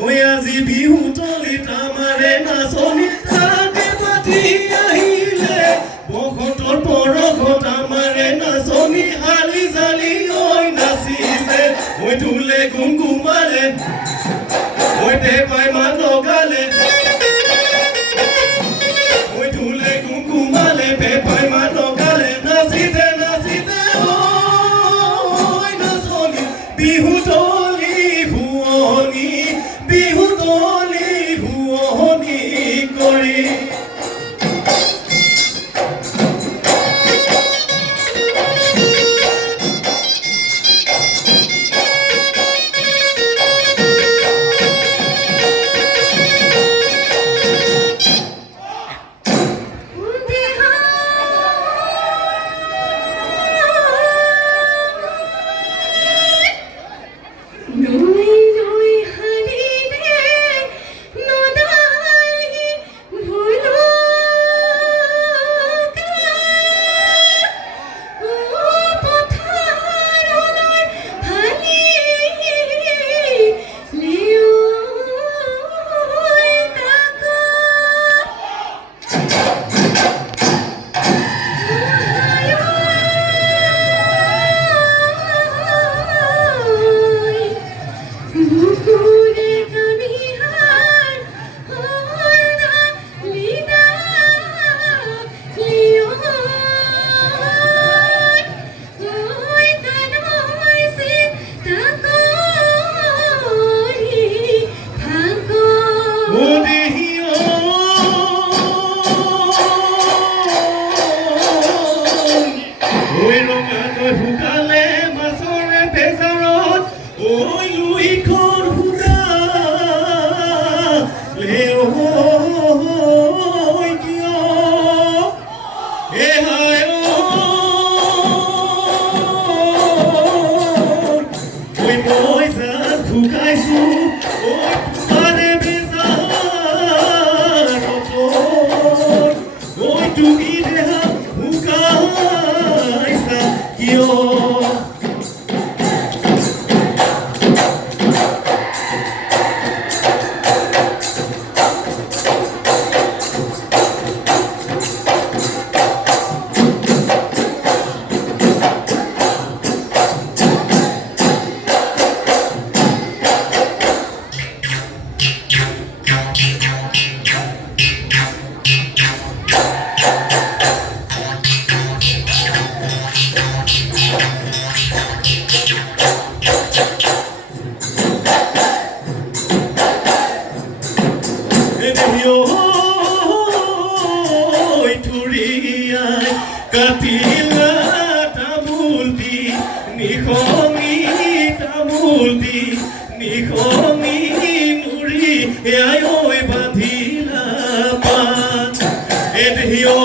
ঐ আজি বিহু তলিত আমাৰে নাচনি তাতে পাতি আহিলে বসন্তৰ পৰশত আমাৰে নাচনি আলি জালি ঐ নাচিছে ঐ ঢোলে গুমগুমালে ঐ পেঁপাই মাত লগালে ঐ ঢোলে গুমগুমালে পেঁপাই মাত লগালে নাচিতে নাচিতে ঐ নাচনি বিহু তলি শুৱনি বিহু তলি শুৱনি কৰি কাটিলা তামোল দি নিখনি তামোল দি নিখনি নুৰি আই ঐ বান্ধিলা পাত এদেহিও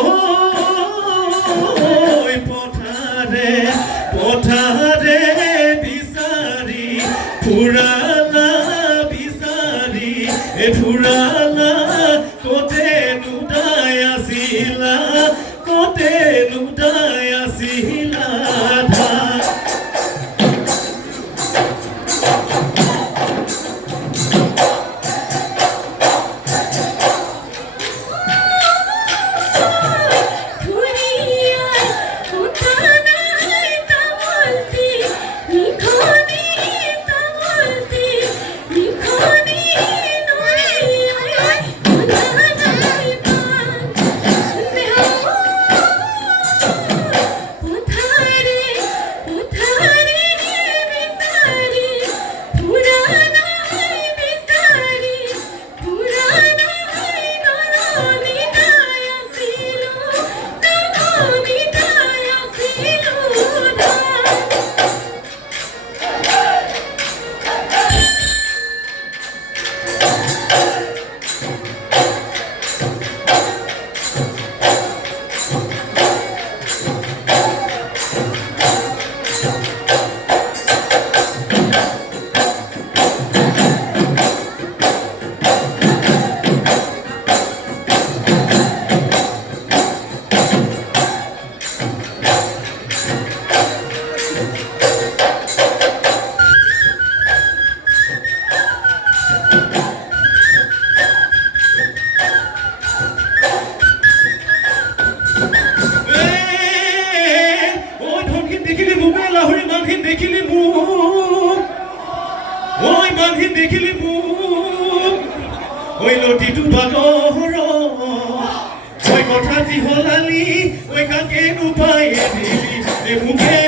পথাৰে পথাৰে বিচাৰি ফুৰালা বিচাৰি ফুৰালা কতে নুদাই আছিলা কতে নুদাই আছিলা বান্ধি দেখিলি মোক ওই লটিটো বাদৰ ওই কথা যি হলালি ওই কাকে নুপায়ে দিলি এ মুখে